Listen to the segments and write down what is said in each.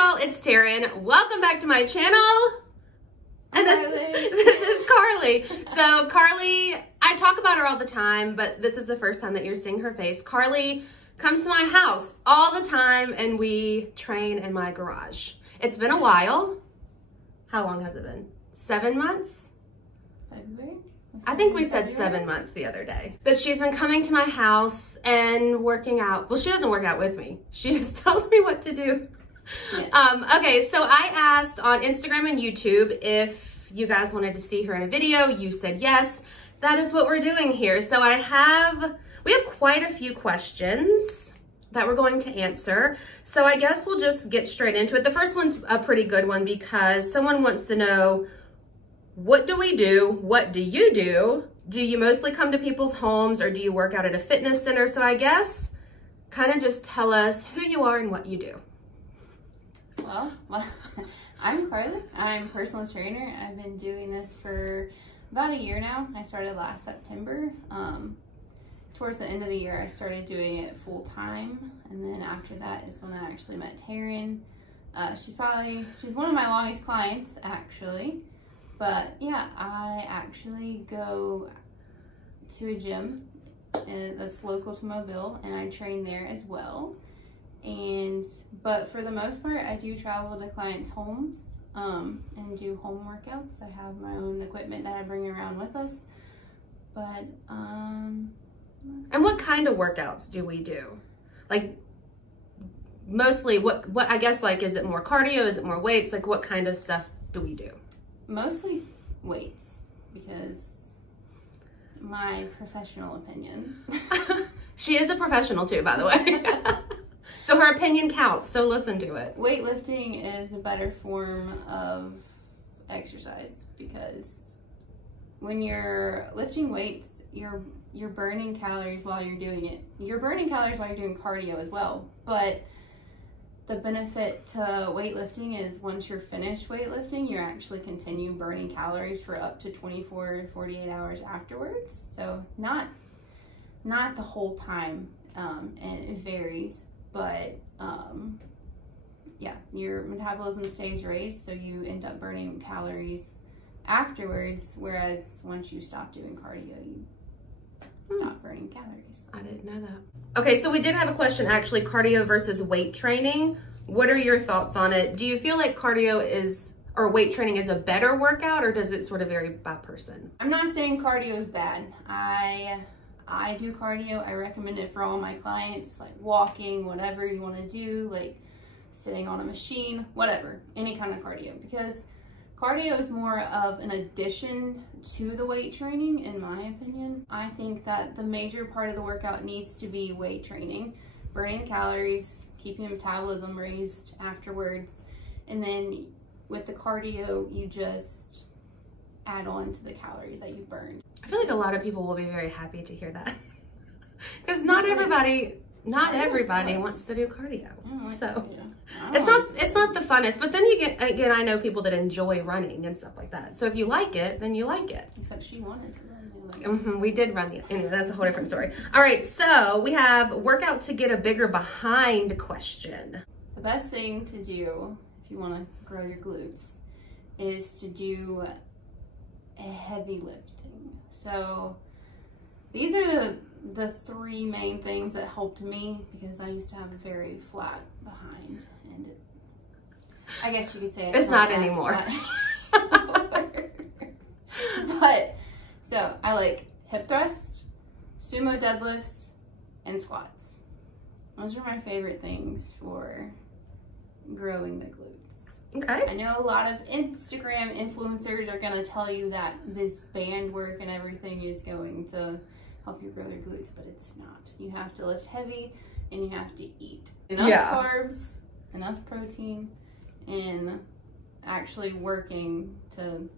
y'all, it's Taren. Welcome back to my channel. And this is Carlee. So Carlee, I talk about her all the time, but this is the first time that you're seeing her face. Carlee comes to my house all the time and we train in my garage. It's been a while. How long has it been? 7 months? February? I think we said 7 months the other day. But she's been coming to my house and working out. Well, she doesn't work out with me. She just tells me what to do. Yeah. Okay, so I asked on Instagram and YouTube if you guys wanted to see her in a video. You said yes. That is what we're doing here. So we have quite a few questions that we're going to answer. So I guess we'll just get straight into it. The first one's a pretty good one because someone wants to know, what do we do? What do you do? Do you mostly come to people's homes or do you work out at a fitness center? So I guess kind of just tell us who you are and what you do. Well, I'm Carlee. I'm a personal trainer. I've been doing this for about a year now. I started last September. Towards the end of the year, I started doing it full time. And then after that is when I actually met Taren. She's one of my longest clients actually. But yeah, I actually go to a gym that's local to Mobile and I train there as well. But for the most part, I do travel to clients' homes and do home workouts. I have my own equipment that I bring around with us. But and what kind of workouts do we do? Like mostly what I guess, like, is it more cardio? Is it more weights? Like what kind of stuff do we do? Mostly weights, because my professional opinion. She is a professional too, by the way. So her opinion counts, so listen to it. Weightlifting is a better form of exercise because when you're lifting weights, you're burning calories while you're doing it. You're burning calories while you're doing cardio as well, but the benefit to weightlifting is once you're finished weightlifting, you actually continue burning calories for up to 24 to 48 hours afterwards. So not the whole time, and it varies, but yeah, your metabolism stays raised, so you end up burning calories afterwards, whereas once you stop doing cardio, you stop burning calories. I didn't know that. Okay, so we did have a question actually, cardio versus weight training. What are your thoughts on it? Do you feel like cardio or weight training is a better workout, or does it sort of vary by person? I'm not saying cardio is bad. I do cardio. I recommend it for all my clients, like walking, whatever you want to do, like sitting on a machine, whatever, any kind of cardio, because cardio is more of an addition to the weight training, in my opinion. I think that the major part of the workout needs to be weight training, burning calories, keeping the metabolism raised afterwards, and then with the cardio, you just add on to the calories that you burned. I feel like a lot of people will be very happy to hear that because not everybody wants to do cardio. So it's not the funnest, but then again, I know people that enjoy running and stuff like that. So if you like it, then you like it. Except she wanted to run. We did run anyway, that's a whole different story. All right, so we have workout to get a bigger behind question. The best thing to do if you want to grow your glutes is to do a heavy lifting. So these are the three main things that helped me, because I used to have a very flat behind, and I guess you could say it's not anymore. But so I like hip thrusts, sumo deadlifts, and squats. Those are my favorite things for growing the glutes. Okay. I know a lot of Instagram influencers are going to tell you that this band work and everything is going to help you grow your glutes, but it's not. You have to lift heavy and you have to eat enough carbs, enough protein, and actually working to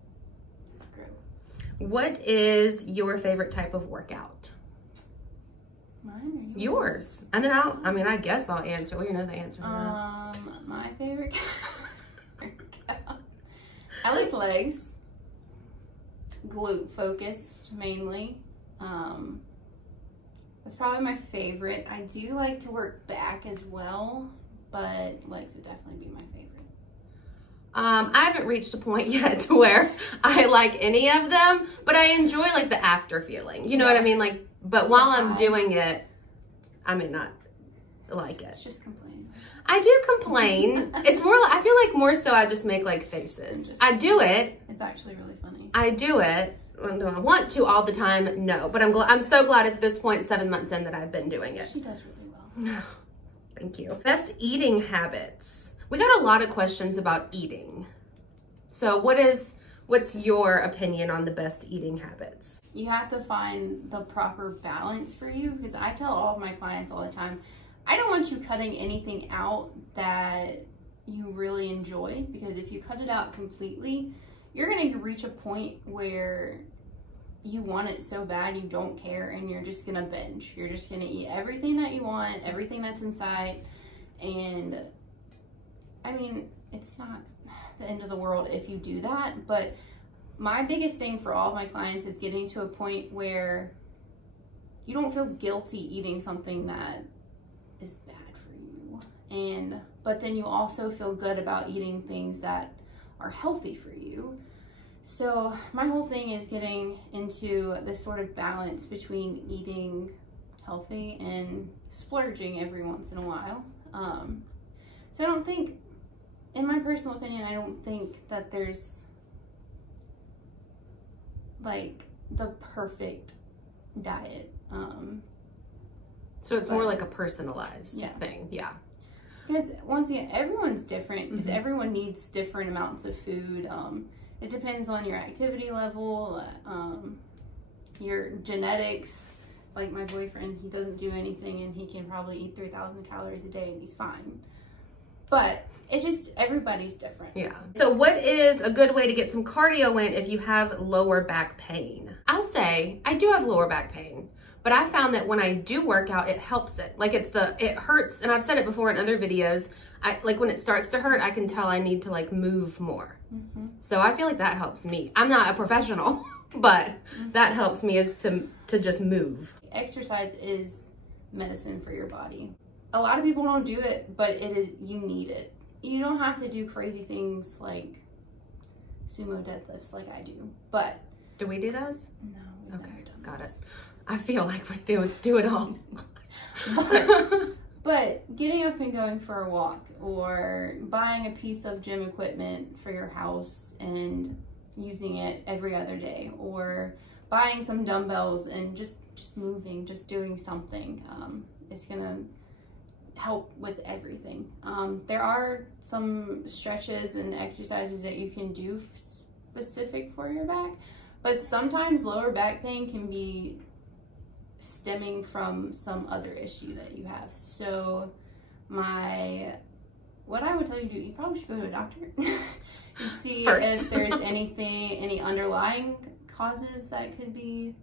grow. What is your favorite type of workout? Mine. Yours. And then I guess I'll answer. Well, you know the answer. My favorite workout. I like legs. Glute focused mainly. That's probably my favorite. I do like to work back as well, but legs would definitely be my favorite. I haven't reached a point yet to where I like any of them, but I enjoy like the after feeling. You know what I mean? Like, but while I'm doing it, I may not like it. It's just complaining. I do complain. It's more, I feel like more so I just make like faces. I do it. It's actually really funny. I do it. Do I want to all the time? No, but I'm so glad at this point, 7 months in, that I've been doing it. She does really well. Thank you. Best eating habits. We got a lot of questions about eating. So what's your opinion on the best eating habits? You have to find the proper balance for you, because I tell all of my clients all the time, I don't want you cutting anything out that you really enjoy, because if you cut it out completely, you're going to reach a point where you want it so bad you don't care, and you're just going to binge. You're just going to eat everything that you want, everything that's in sight, and I mean, it's not the end of the world if you do that, but my biggest thing for all of my clients is getting to a point where you don't feel guilty eating something that is bad for you, but then you also feel good about eating things that are healthy for you. So my whole thing is getting into this sort of balance between eating healthy and splurging every once in a while. So I don't think, in my personal opinion, I don't think that there's like the perfect diet. So it's more like a personalized thing. Yeah. Because once again, everyone's different, because everyone needs different amounts of food. It depends on your activity level, your genetics. Like my boyfriend, he doesn't do anything and he can probably eat 3,000 calories a day and he's fine. But it just, everybody's different. Yeah. So what is a good way to get some cardio in if you have lower back pain? I'll say I do have lower back pain, but I found that when I do work out, it helps it. Like it hurts. And I've said it before in other videos. Like when it starts to hurt, I can tell I need to like move more. So I feel like that helps me. I'm not a professional, but that helps me is to just move. Exercise is medicine for your body. A lot of people don't do it, but you need it. You don't have to do crazy things like sumo deadlifts like I do, but. Do we do those? No. Okay, got it. I feel like we do it all. But getting up and going for a walk, or buying a piece of gym equipment for your house and using it every other day, or buying some dumbbells and just moving, just doing something, it's gonna help with everything. There are some stretches and exercises that you can do specific for your back, but sometimes lower back pain can be stemming from some other issue that you have. So what I would tell you to do, you probably should go to a doctor. See if there's any underlying causes that could be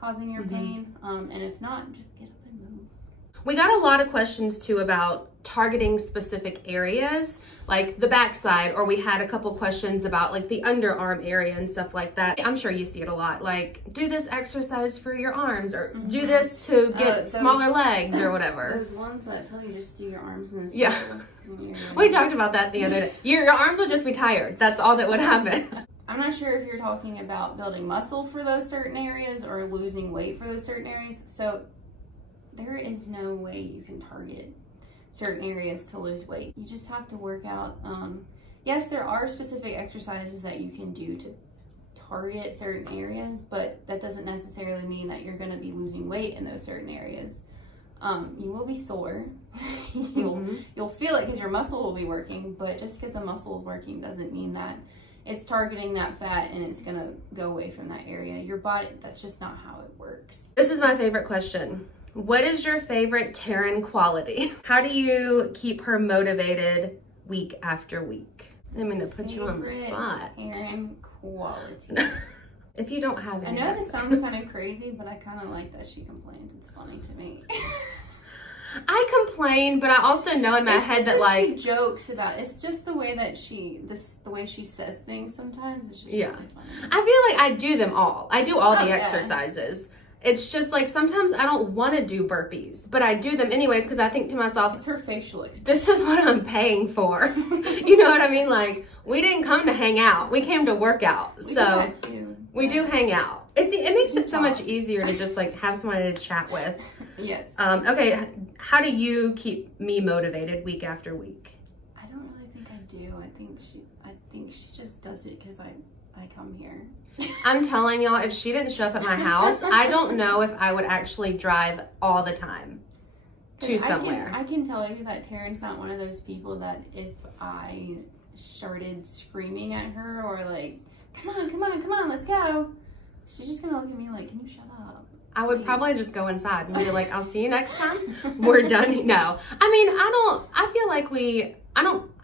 causing your pain. And if not, just get up and move. We got a lot of questions too about targeting specific areas, like the backside, or we had a couple questions about like the underarm area and stuff like that. I'm sure you see it a lot, like do this exercise for your arms, or do this to get smaller legs or whatever. Those ones that tell you just do your arms in this we talked about that the other day. Your arms would just be tired. That's all that would happen. I'm not sure if you're talking about building muscle for those certain areas or losing weight for those certain areas. So there is no way you can target certain areas to lose weight. You just have to work out. Yes, there are specific exercises that you can do to target certain areas, but that doesn't necessarily mean that you're going to be losing weight in those certain areas. You will be sore. You'll feel it because your muscle will be working, but just because the muscle is working doesn't mean that it's targeting that fat and it's going to go away from that area. Your body, that's just not how it works. This is my favorite question. What is your favorite Taren quality? How do you keep her motivated week after week? I'm gonna put you on the spot. Taren quality. If you don't have any. I know this sounds kind of crazy, but I kind of like that she complains. It's funny to me. I complain, but I also know in my head that like she jokes about it. It's just the way that the way she says things sometimes. It's just really funny. I feel like I do them all. I do all the exercises. It's just like sometimes I don't want to do burpees, but I do them anyways because I think to myself, it's her facial expression. This is what I'm paying for. You know what I mean? Like, we didn't come to hang out. We came to work out. So we do hang out. It makes it so much easier to just like have somebody to chat with. Yes. Okay. How do you keep me motivated week after week? I don't really think I do. I think she just does it because I come here. I'm telling y'all, if she didn't show up at my house, I don't know if I would actually drive all the time to somewhere. I can tell you that Taren's not one of those people that if I started screaming at her or like, come on, let's go, she's just gonna look at me like, can you shut up? I would probably just go inside and be like, I'll see you next time. We're done. No, I mean, I feel like I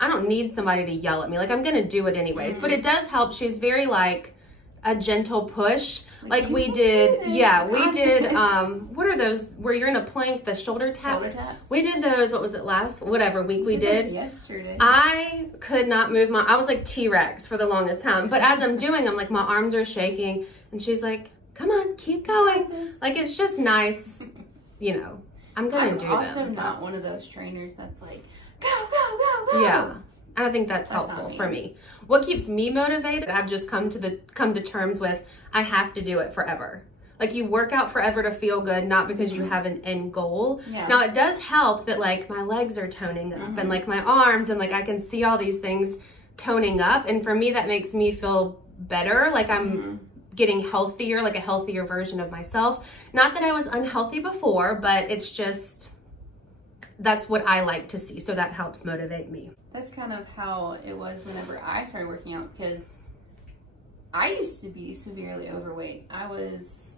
don't need somebody to yell at me. Like, I'm gonna do it anyways, but it does help. She's very like a gentle push. Like we did, what are those where you're in a plank, the shoulder tap? Shoulder taps. We did those, what was it, whatever week we did? Yesterday. I could not move I was like T-Rex for the longest time. But as I'm doing, I'm like, my arms are shaking. And she's like, come on, keep going. Like, it's just nice, you know, I'm going to do them. I'm also not one of those trainers that's like, go. Yeah. And I think that's helpful for me. What keeps me motivated, I've just come to terms with, I have to do it forever. Like, you work out forever to feel good, not because you have an end goal. Yeah. Now, it does help that, like, my legs are toning up and, like, my arms and, like, I can see all these things toning up. And for me, that makes me feel better. Like, I'm getting healthier, like a healthier version of myself. Not that I was unhealthy before, but it's just, that's what I like to see. So that helps motivate me. That's kind of how it was whenever I started working out, because I used to be severely overweight. I was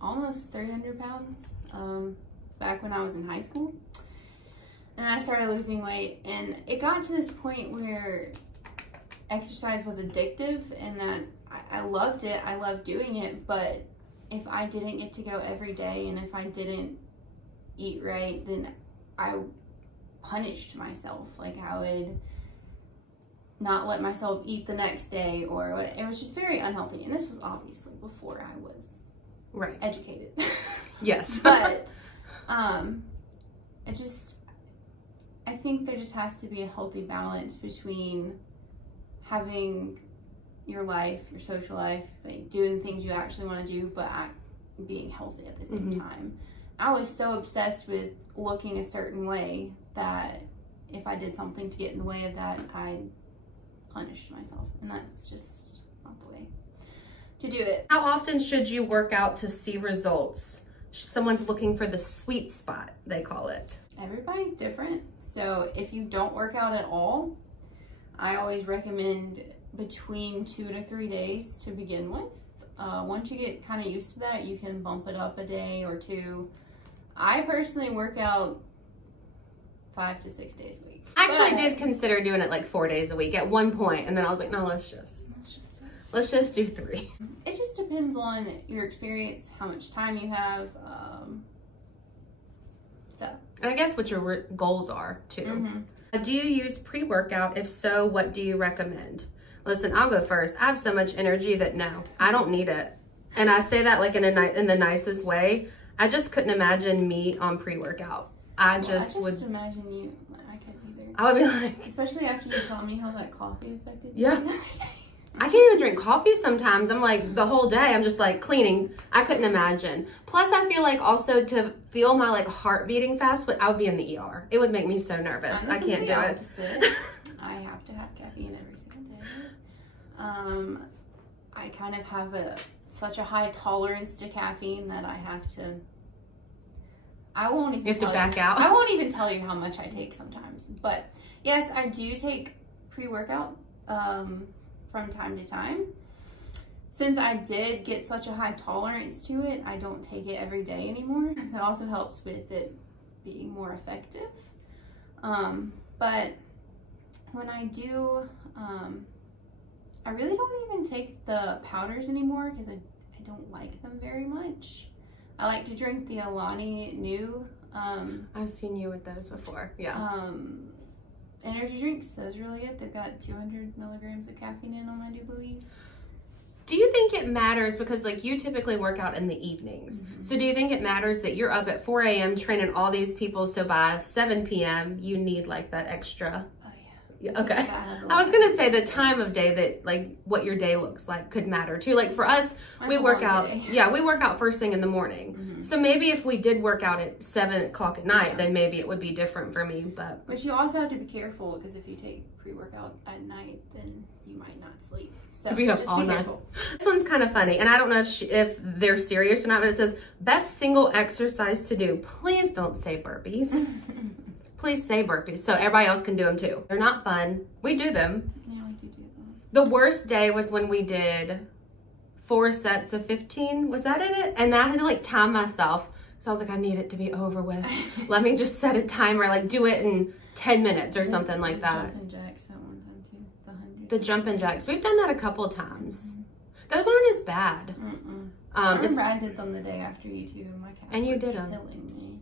almost 300 pounds back when I was in high school. And I started losing weight, and it got to this point where exercise was addictive, and that I loved it. I loved doing it, but if I didn't get to go every day and if I didn't eat right, then I punished myself. Like, I would not let myself eat the next day, or what. It was just very unhealthy. And this was obviously before I was educated. Yes. But I think there just has to be a healthy balance between having your life, your social life, like doing things you actually want to do, but being healthy at the same time. I was so obsessed with looking a certain way that if I did something to get in the way of that, I punished myself. And that's just not the way to do it. How often should you work out to see results? Someone's looking for the sweet spot, they call it. Everybody's different. So if you don't work out at all, I always recommend between 2 to 3 days to begin with. Once you get kind of used to that, you can bump it up a day or two. I personally work out 5 to 6 days a week. I actually did consider doing it like 4 days a week at one point, and then I was like, no, let's just do 3. It just depends on your experience, how much time you have. And I guess what your goals are too. Do you use pre-workout? If so, what do you recommend? Listen, I'll go first. I have so much energy that no, I don't need it. And I say that like in the nicest way. I just couldn't imagine me on pre-workout. I just would imagine you. I couldn't either. I would be like, especially after you told me how that coffee affected you. Yeah. I can't even drink coffee sometimes. I'm like, the whole day, I'm just like cleaning. I couldn't imagine. Plus, I feel like also to feel my like heart beating fast, I would be in the ER. It would make me so nervous. I can't do it. I have to have caffeine every single day. I kind of have such a high tolerance to caffeine that I have to. I won't even. You have to back out. I won't even tell you how much I take sometimes. But yes, I do take pre-workout from time to time. Since I did get such a high tolerance to it, I don't take it every day anymore. That also helps with it being more effective. But when I do, I really don't even take the powders anymore because I don't like them very much. I like to drink the Alani Nu. I've seen you with those before. Yeah. Energy drinks, those are really good. They've got 200 milligrams of caffeine in them, I do believe. Do you think it matters, because like you typically work out in the evenings. So do you think it matters that you're up at 4 a.m. training all these people, so by 7 p.m. you need like that extra? Okay. I was going to say the time of day that like what your day looks like could matter too. Like for us, we work out. Yeah, we work out first thing in the morning. So maybe if we did work out at 7 o'clock at night, then maybe it would be different for me. But you also have to be careful, because if you take pre-workout at night, then you might not sleep. So be up all night. This one's kind of funny, and I don't know if they're serious or not, but it says best single exercise to do. Please don't say burpees. Please say burpees so everybody else can do them too. They're not fun. We do them. Yeah, we do them. The worst day was when we did 4 sets of 15. Was that in it? And I had to like time myself. So I was like, I need it to be over with. Let me just set a timer, like do it in 10 minutes or something like that. Jumping jacks that one time too. The 100. The jumping jacks. We've done that a couple of times. Those aren't as bad. I remember I did them the day after you two. My cat. And you did them. Killing me.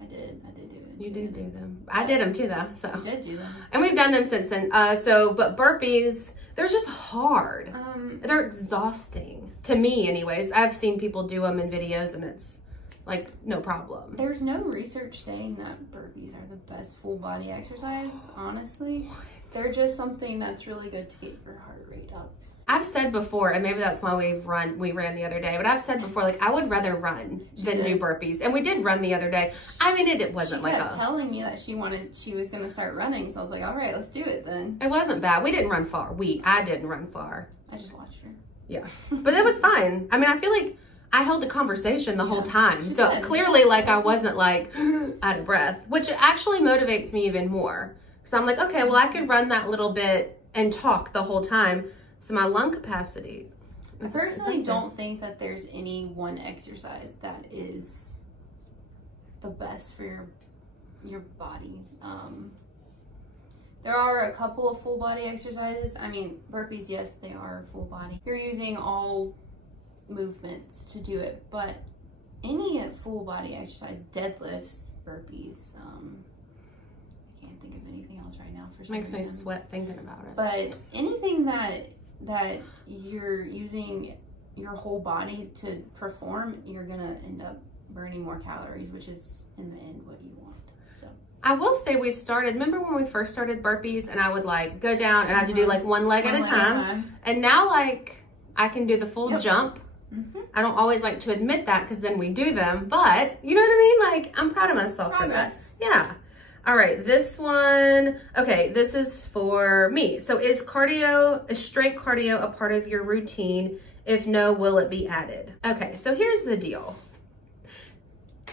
I did do it. You did do them. I did them too though. So. You did do them. And we've done them since then. But burpees, they're just hard. They're exhausting. To me anyways. I've seen people do them in videos and it's like no problem. There's no research saying that burpees are the best full body exercise, honestly. What? They're just something that's really good to get your heart rate up. I've said before, and maybe that's why we ran the other day, but I've said before, like, I would rather run than do burpees. And we did run the other day. I mean, it wasn't like she kept telling me that she was going to start running, so I was like, all right, let's do it then. It wasn't bad. We didn't run far. I didn't run far. I just watched her. Yeah. But it was fine. I mean, I feel like I held a conversation the whole time. So clearly, like, I wasn't, like, out of breath, which actually motivates me even more. Because I'm like, okay, well, I could run that little bit and talk the whole time. So my lung capacity. I personally don't think that there's any one exercise that is the best for your body. There are a couple of full body exercises. I mean, burpees, yes, they are full body. You're using all movements to do it, but any full body exercise, deadlifts, burpees, I can't think of anything else right now for some reason. Makes me sweat thinking about it. But anything that you're using your whole body to perform, you're gonna end up burning more calories, which is in the end what you want. So I will say we started, remember when we first started burpees and I would like go down and I had to do like one leg at a time. And now like I can do the full jump. I don't always like to admit that because then we do them, but you know what I mean? Like I'm proud of myself for that. Yeah. All right, this one, okay, this is for me. So is straight cardio a part of your routine? If no, will it be added? Okay, so here's the deal.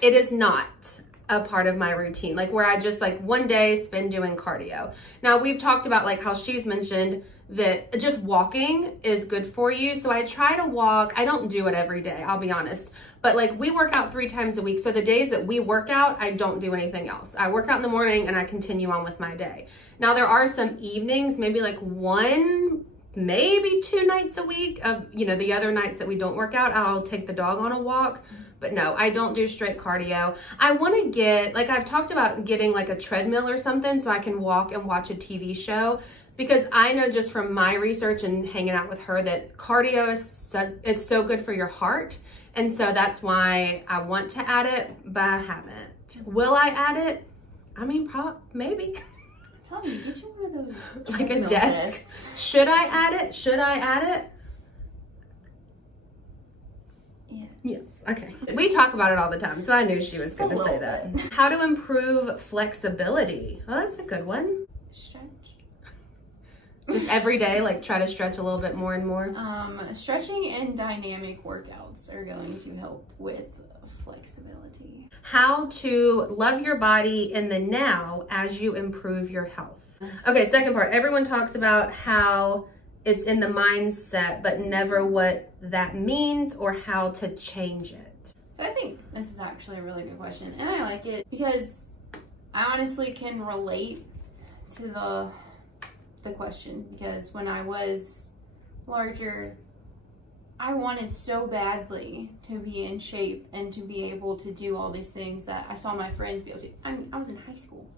It is not a part of my routine, like where I just like one day spend doing cardio. Now we've talked about like how she's mentioned that just walking is good for you. So I try to walk. I don't do it every day, I'll be honest. But like we work out 3 times a week. So the days that we work out, I don't do anything else. I work out in the morning and I continue on with my day. Now there are some evenings, maybe like 1, maybe 2 nights a week of, you know, the other nights that we don't work out, I'll take the dog on a walk. But no, I don't do straight cardio. I want to get, like I've talked about getting like a treadmill or something so I can walk and watch a TV show. Because I know just from my research and hanging out with her that cardio is so good for your heart. And so that's why I want to add it, but I haven't. Will I add it? I mean, maybe. Tell me, get you one of those. Like a desk. Should I add it? Should I add it? Yes. Okay. We talk about it all the time, so I knew she was going to say that. How to improve flexibility? Oh, that's a good one. Stretch. Just every day, like try to stretch a little bit more and more? Stretching and dynamic workouts are going to help with flexibility. How to love your body in the now as you improve your health. Okay, second part. Everyone talks about how it's in the mindset, but never what that means or how to change it. So I think this is actually a really good question, and I like it because I honestly can relate to the question, because when I was larger, I wanted so badly to be in shape and to be able to do all these things that I saw my friends be able to. I mean, I was in high school.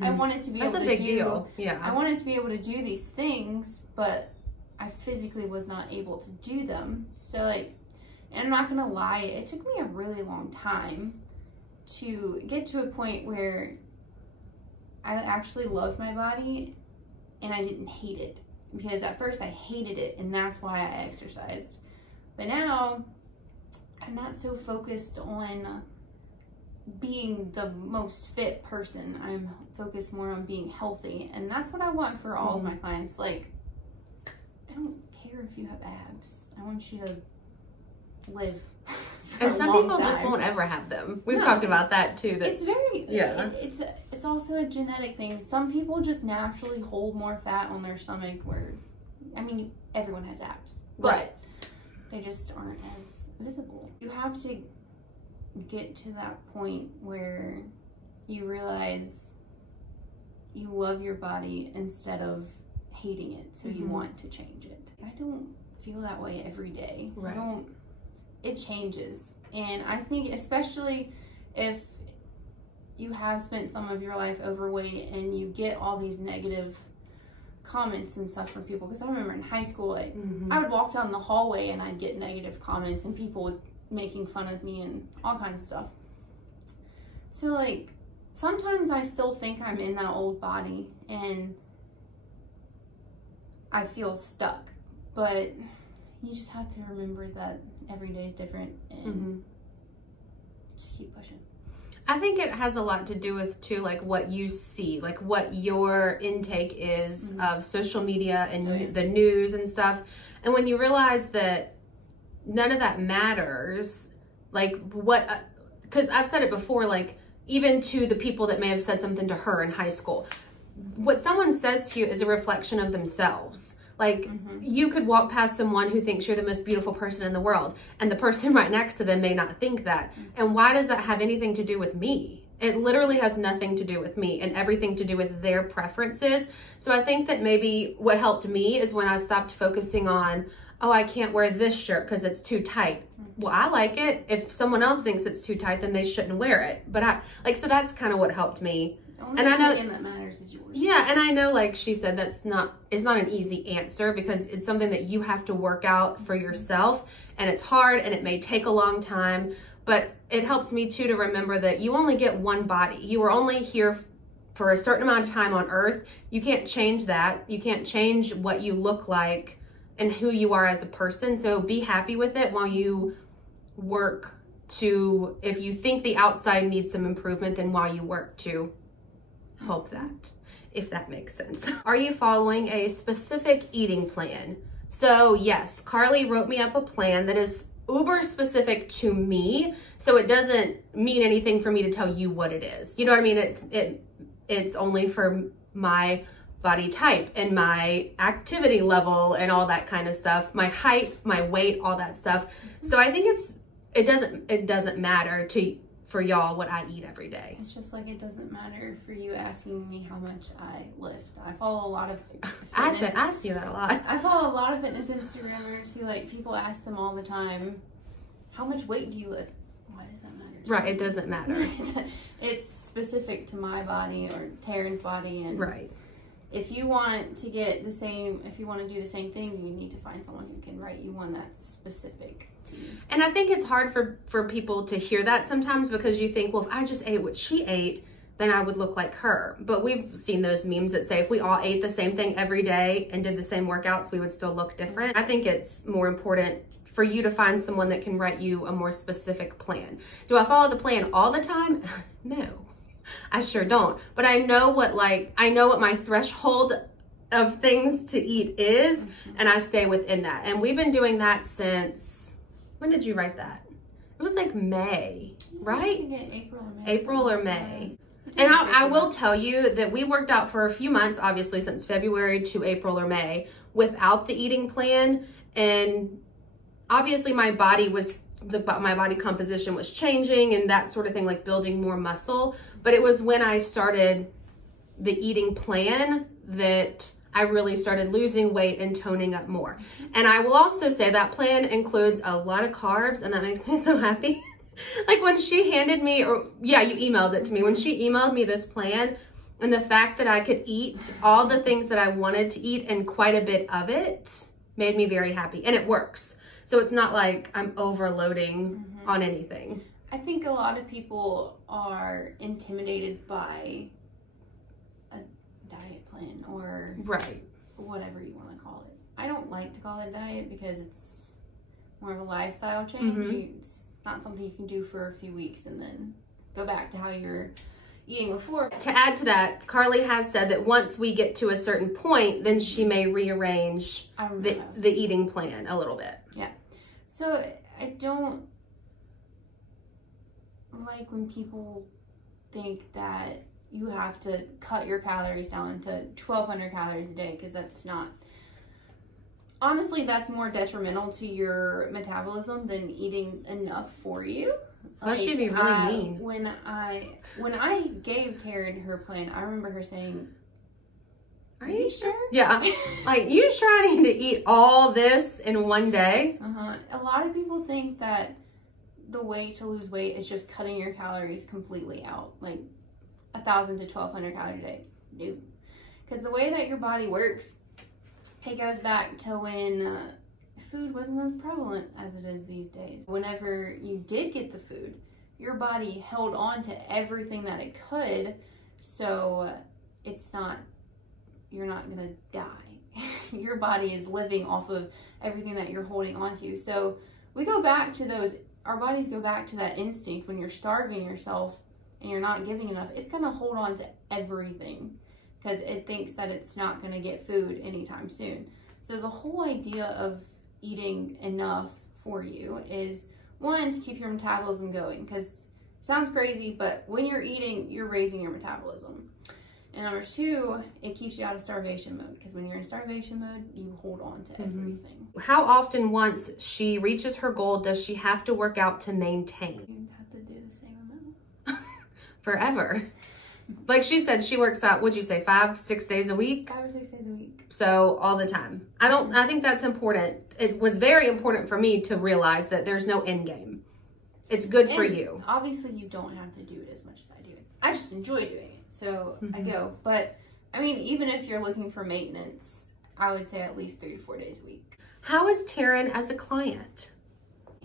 I wanted to be able to do. That's a big deal. Yeah. I wanted to be able to do these things, but I physically was not able to do them. So like, and I'm not gonna lie, it took me a really long time to get to a point where I actually loved my body and I didn't hate it. Because at first I hated it, and that's why I exercised. But now I'm not so focused on being the most fit person. I'm focused more on being healthy, and that's what I want for all of my clients. Like, I don't care if you have abs. I want you to live for and a some long people time. just won't ever have them. We've talked about that too. That It's very, yeah. It's also a genetic thing. Some people just naturally hold more fat on their stomach, where, I mean, everyone has abs, but they just aren't as visible. You have to get to that point where you realize you love your body instead of hating it, so you want to change it. I don't feel that way every day. Right. It changes. And I think especially if you have spent some of your life overweight and you get all these negative comments and stuff from people, because I remember in high school, like, I would walk down the hallway and I'd get negative comments and people would making fun of me and all kinds of stuff. So like, sometimes I still think I'm in that old body and I feel stuck, but you just have to remember that every day is different and just keep pushing. I think it has a lot to do with too, like what you see, like what your intake is of social media and the news and stuff. And when you realize that none of that matters, like what, because I've said it before, like even to the people that may have said something to her in high school, what someone says to you is a reflection of themselves. Like, you could walk past someone who thinks you're the most beautiful person in the world, and the person right next to them may not think that. And why does that have anything to do with me? It literally has nothing to do with me and everything to do with their preferences. So I think that maybe what helped me is when I stopped focusing on, oh, I can't wear this shirt because it's too tight. Well, I like it. If someone else thinks it's too tight, then they shouldn't wear it. But so that's kind of what helped me. Only and I know that matters is yours. Yeah, and I know, like she said, it's not an easy answer because it's something that you have to work out for yourself, and it's hard and it may take a long time, but it helps me too to remember that you only get one body. You are only here for a certain amount of time on earth. You can't change that. You can't change what you look like and who you are as a person. So be happy with it while you work to, if you think the outside needs some improvement, then while you work to help that, if that makes sense. Are you following a specific eating plan? So yes, Carlee wrote me up a plan that is uber specific to me, so it doesn't mean anything for me to tell you what it is. You know what I mean? It's only for my body type and my activity level and all that kind of stuff, my height, my weight, all that stuff. So I think it doesn't matter for y'all what I eat every day. It's just like it doesn't matter for you asking me how much I lift. I follow a lot of I ask you that a lot. I follow a lot of fitness Instagrammers who, like, people ask them all the time, how much weight do you lift? Why does that matter? Right, it doesn't matter. It's specific to my body or Taren's body, and right. If you want to get the same, if you want to do the same thing, you need to find someone who can write you one that's specific to you. And I think it's hard for people to hear that sometimes, because you think, well, if I just ate what she ate, then I would look like her. But we've seen those memes that say if we all ate the same thing every day and did the same workouts, we would still look different. I think it's more important for you to find someone that can write you a more specific plan. Do I follow the plan all the time? No. I sure don't, but I know what my threshold of things to eat is, and I stay within that. And we've been doing that since, when did you write that? It was like May, right? April or May. And I will tell you that we worked out for a few months, obviously since February to April or May, without the eating plan. And obviously my body composition was changing and that sort of thing, like building more muscle. But it was when I started the eating plan that I really started losing weight and toning up more. And I will also say that plan includes a lot of carbs, and that makes me so happy. Like when she handed me, you emailed it to me. When she emailed me this plan, and the fact that I could eat all the things that I wanted to eat and quite a bit of it made me very happy, and it works. So it's not like I'm overloading on anything. I think a lot of people are intimidated by a diet plan or whatever you want to call it. I don't like to call it a diet because it's more of a lifestyle change. It's not something you can do for a few weeks and then go back to how you're eating before. To add to that, Carlee has said that once we get to a certain point, then she may rearrange the eating plan a little bit. Yeah. So I don't like when people think that you have to cut your calories down to 1,200 calories a day, because that's not. Honestly, that's more detrimental to your metabolism than eating enough for you. That should be really mean. When I gave Taren her plan, I remember her saying, "Are you sure?" Yeah. Like, you trying to eat all this in one day? A lot of people think that the way to lose weight is just cutting your calories completely out, like 1,000 to 1,200 calories a day. No, because the way that your body works, it goes back to when food wasn't as prevalent as it is these days. Whenever you did get the food, your body held on to everything that it could, so you're not gonna die. Your body is living off of everything that you're holding on to. So we go back to our bodies go back to that instinct. When you're starving yourself and you're not giving enough, it's gonna hold on to everything because it thinks that it's not gonna get food anytime soon. So the whole idea of eating enough for you is, one, to keep your metabolism going, because it sounds crazy, but when you're eating, you're raising your metabolism. And number two, it keeps you out of starvation mode, because when you're in starvation mode, you hold on to everything. How often, once she reaches her goal, does she have to work out to maintain? You have to do the same amount. Forever. Like she said, she works out, would you say 5-6 days a week? 5 or 6 days a week. So all the time. I think that's important. It was very important for me to realize that there's no end game. It's good for you. Obviously you don't have to do it as much as I do it. I just enjoy doing it. So I go. But I mean, even if you're looking for maintenance, I would say at least 3 to 4 days a week. How is Taren as a client?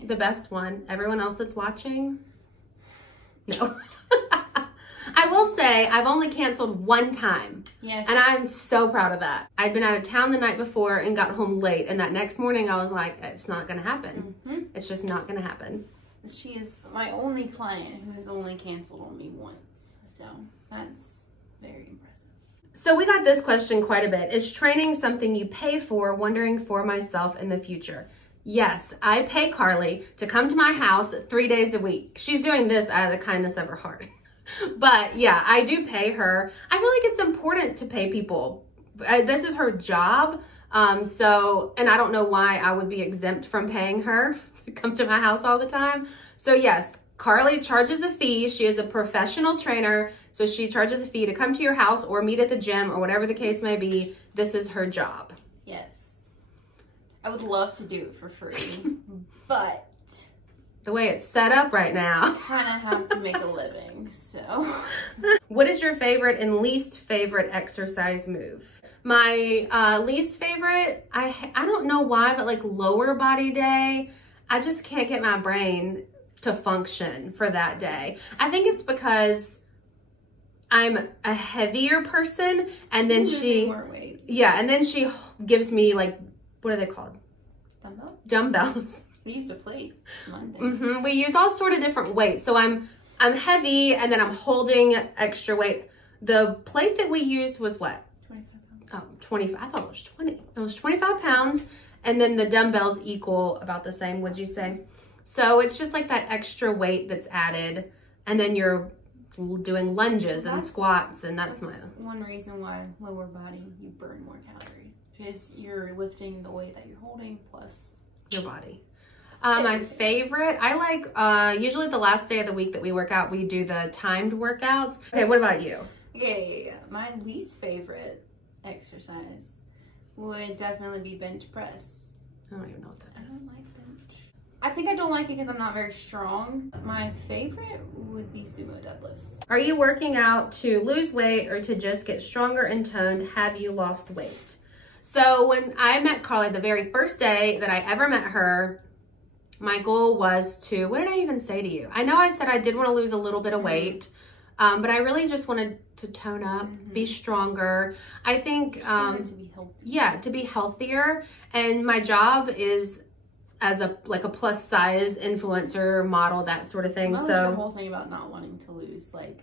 The best one. Everyone else that's watching? No. I will say I've only canceled one time. Yes. And I'm so proud of that. I'd been out of town the night before and got home late. And that next morning I was like, it's not going to happen. It's just not going to happen. She is my only client who has only canceled on me once. So that's very impressive. So we got this question quite a bit. Is training something you pay for? Wondering for myself in the future. Yes, I pay Carlee to come to my house 3 days a week. She's doing this out of the kindness of her heart. But yeah, I do pay her. I feel like it's important to pay people. This is her job. And I don't know why I would be exempt from paying her to come to my house all the time. So yes, Carlee charges a fee. She is a professional trainer. So she charges a fee to come to your house or meet at the gym or whatever the case may be. This is her job. Yes. I would love to do it for free, but the way it's set up right now, I kind of have to make a living, so. What is your favorite and least favorite exercise move? My least favorite, I don't know why, but like lower body day, I just can't get my brain to function for that day. I think it's because I'm a heavier person, and then more weight. Yeah, and then she gives me like, what are they called? Dumbbells? Dumbbells. We used a plate Monday. We use all sort of different weights. So I'm heavy, and then I'm holding extra weight. The plate that we used was what? 25 pounds. Oh, 25. I thought it was 20. It was 25 pounds. And then the dumbbells equal about the same, would you say? So it's just like that extra weight that's added. And then you're doing lunges and squats. And that's one reason why lower body, you burn more calories. Because you're lifting the weight that you're holding plus your body. My favorite, I like, usually the last day of the week that we work out, we do the timed workouts. Okay, what about you? Okay, my least favorite exercise would definitely be bench press. I don't even know what that is. I don't like bench. I think I don't like it because I'm not very strong. My favorite would be sumo deadlifts. Are you working out to lose weight or to just get stronger and toned? Have you lost weight? So when I met Carlee, the very first day that I ever met her, my goal was to, what did I even say to you? I know I said I did want to lose a little bit of weight, but I really just wanted to tone up, be stronger. I think, to be healthy. Yeah, to be healthier. And my job is as a plus size influencer model, that sort of thing. What was so your whole thing about not wanting to lose weight?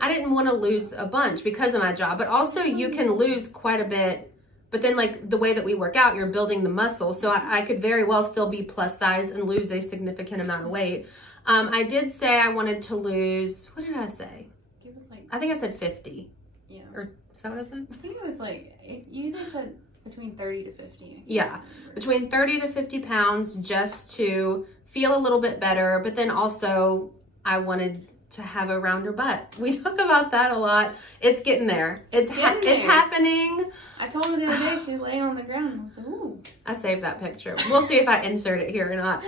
I didn't want to lose a bunch because of my job, but also you can lose quite a bit. But then like the way that we work out, you're building the muscle. So I could very well still be plus size and lose a significant amount of weight. I did say I wanted to lose, what did I say? It was like, I think I said 50. Yeah. Or is that what I said? I think it was like, you either said between 30 to 50. Yeah, between 30 to 50 pounds just to feel a little bit better. But then also I wanted to have a rounder butt. We talk about that a lot. It's getting there. It's happening. I told her the other day she was laying on the ground. I was like, ooh. I saved that picture. We'll see if I insert it here or not.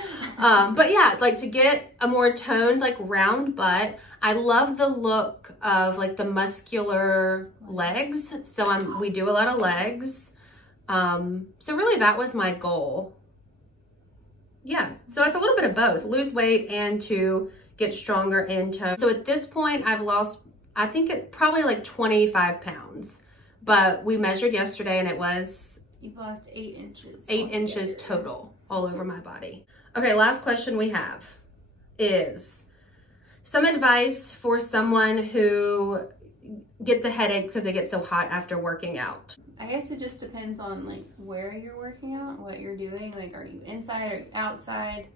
But yeah, like to get a more toned, like round butt. I love the look of like the muscular legs. So we do a lot of legs. So really that was my goal. Yeah. So it's a little bit of both, lose weight and to get stronger and toned. So at this point I've lost, I think it probably like 25 pounds, but we measured yesterday and it was, you've lost 8 inches. 8 inches total all over my body. Okay. Last question we have is some advice for someone who gets a headache because they get so hot after working out. I guess it just depends on like where you're working out, what you're doing. Like, are you inside or outside?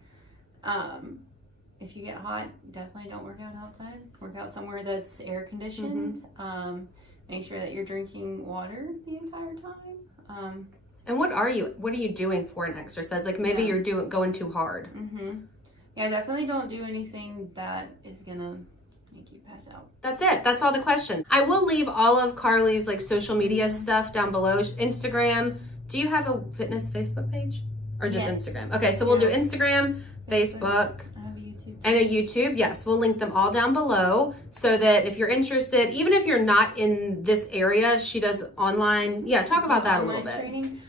If you get hot, definitely don't work out outside. Work out somewhere that's air conditioned. Make sure that you're drinking water the entire time. And what are you doing for an exercise? Like maybe you're going too hard. Yeah, definitely don't do anything that is gonna make you pass out. That's it. That's all the questions. I will leave all of Carlee's like social media stuff down below. Instagram. Do you have a fitness Facebook page or just Instagram? Okay, so we'll do Instagram, Facebook. I have a YouTube. And a YouTube. Yes, we'll link them all down below so that if you're interested, even if you're not in this area, she does online. Yeah, talk about that a little bit. Training.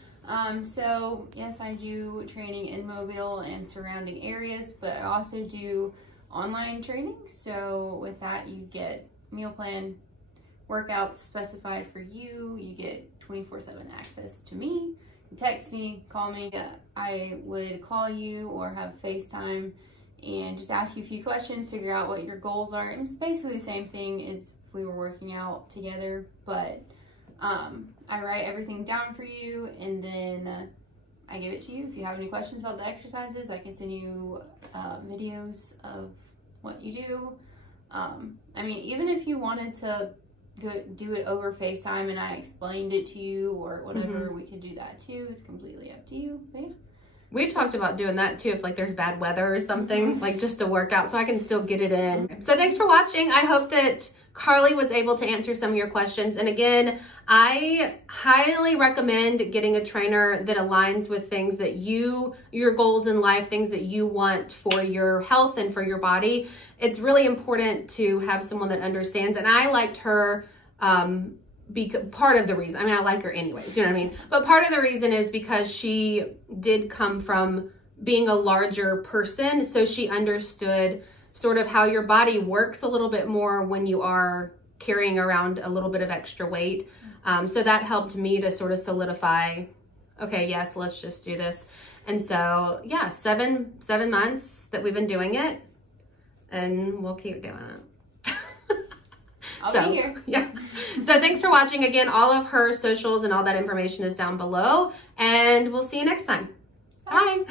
So yes, I do training in Mobile and surrounding areas, but I also do online training. So with that, you get meal plan workouts specified for you. You get 24/7 access to me. You text me, call me. I would call you or have FaceTime and just ask you a few questions, figure out what your goals are. It's basically the same thing as if we were working out together, but I write everything down for you and then I give it to you. If you have any questions about the exercises, I can send you videos of what you do. I mean, even if you wanted to do it over FaceTime and I explained it to you or whatever, we could do that too. It's completely up to you. But yeah. We've talked about doing that too if like there's bad weather or something, like just to work out so I can still get it in. So thanks for watching. I hope that Carlee was able to answer some of your questions. And again, I highly recommend getting a trainer that aligns with things that your goals in life, things that you want for your health and for your body. It's really important to have someone that understands. And I liked her, part of the reason, I mean, I like her anyways, you know what I mean? But part of the reason is because she did come from being a larger person. So she understood sort of how your body works a little bit more when you are carrying around a little bit of extra weight. So that helped me to sort of solidify, okay, yes, let's just do this. And so yeah, seven months that we've been doing it and we'll keep doing it. I'll be here. Yeah. So thanks for watching. Again, all of her socials and all that information is down below and we'll see you next time. Bye.